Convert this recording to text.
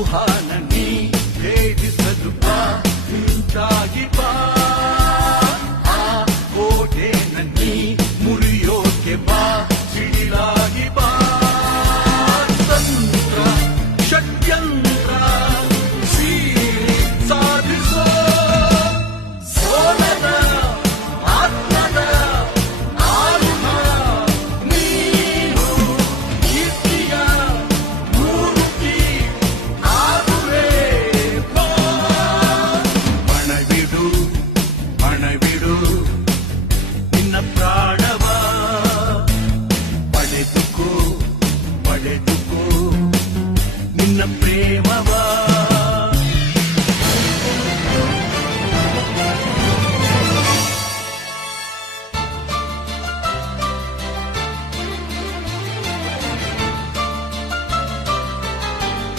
ಆಹ್ವಾನನಿ ಭೇದಿಸಲು ಬಾ ಮುಂಚಾಗಿ ಬಾ ಆ ಕೋಟೆನನ್ನಿ ಮುರಿಯೋಕೆ ಬಾ ಸಿಡಿಲಾಗಿ ಬಾ ತಂತ್ರ ಷಡ್ಯಂತ್ರ ಸೀರಿ ಸಾಧಿಸೋ ಸೋಲದ ಆತ್ಮದ ಆರುಹ ನೀನು ಕೀರ್ತಿಯ ಮೂರ್ತಿ ಆಗುವೆ ಬಾ ಪಣವಿಡು ನಿನ್ನ ಪ್ರಾಣವ ಪಡೆದುಕೋ ನಿನ್ನ ಪ್ರೇಮವ